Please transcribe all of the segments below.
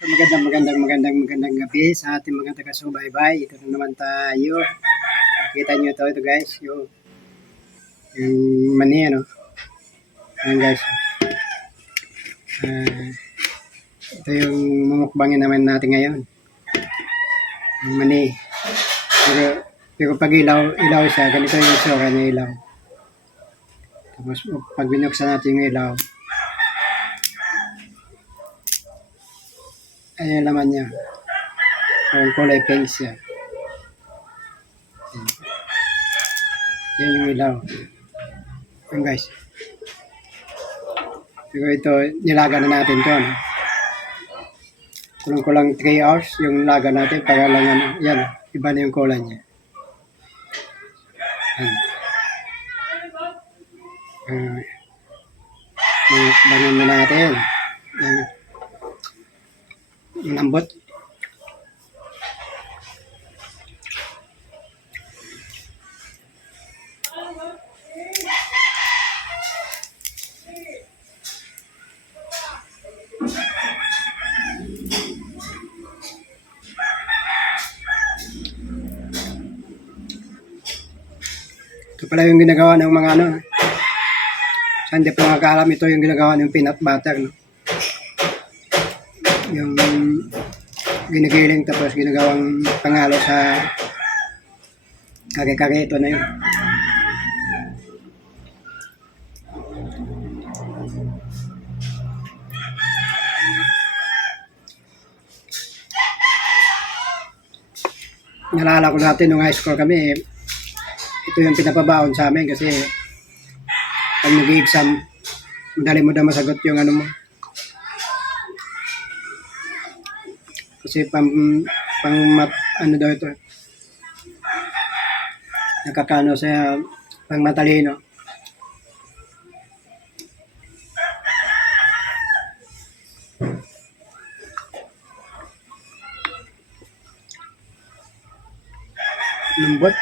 Magandang gabi sa ating mga taga-subaybay. Ito na naman tayo. Nakita nyo ito guys. Yung mani ano. Ayan guys. Ito yung mumukbangin naman natin ngayon. Yung mani. Pero pag ilaw siya, ganito yung itsura niya ilaw. Tapos pag binuksan natin yung ilaw, ayan naman niya. Yung kulay pink siya. Yan yung ilaw. Yan guys. Pero ito, nilaga na natin ito. Ano? Kulang 3 hours yung laga natin para lang ano. Yan, iba na yung kulay niya. Bangan na natin. Yan. Yung lambot. Ito pala yung ginagawa ng mga ano. Sa hindi pa nakakaalam, ito yung ginagawa ng peanut butter. No? Yung ginigiling tapos ginagawang pangalo sa kare-kare. Ito na yun. Nalala ko natin nung high school kami, ito yung pinapabaon sa amin kasi pag nag-exam, madali mo na masagot yung ano mo. Kasi ano daw ito, nakakano sa pang matalino. Lambot.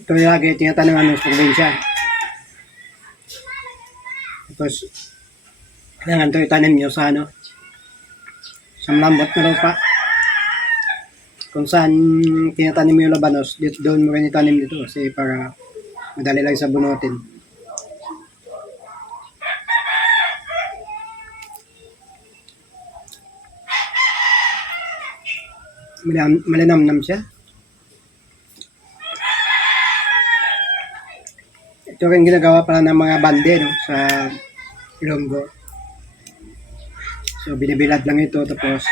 Ito yung lagi tinatanaman ng probinsya. Tapos, kailangan ito itanim nyo sa ano, sa malambot na lupa. Kung saan tinatanim mo yung labanos, doon mo rin itanim dito kasi para madali lang sa bunutin. Malinamnam siya. Ito rin ginagawa pala ng mga bande no, sa Ilonggo. So binibilad lang ito tapos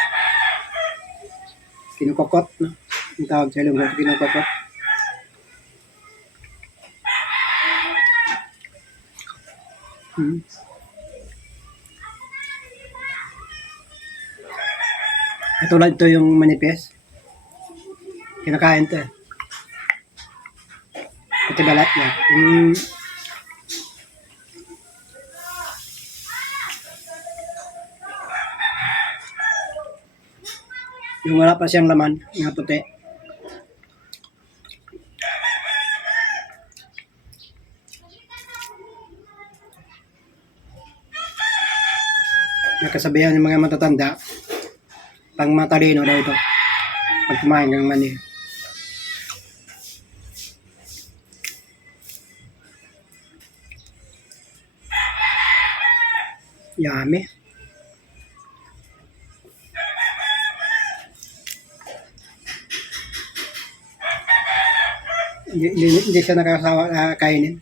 kinukokot no. Yung tawag sa Ilonggo, kinukokot. Katulad ito yung manipes. Kinakain ito eh. Pati balat niya. Yung wala pa siyang laman, nga puti. Nakasabihan ng mga matatanda, pang matalino daw ito. Pag kumain ng mani. Yummy. Hindi siya nakasawa kainin.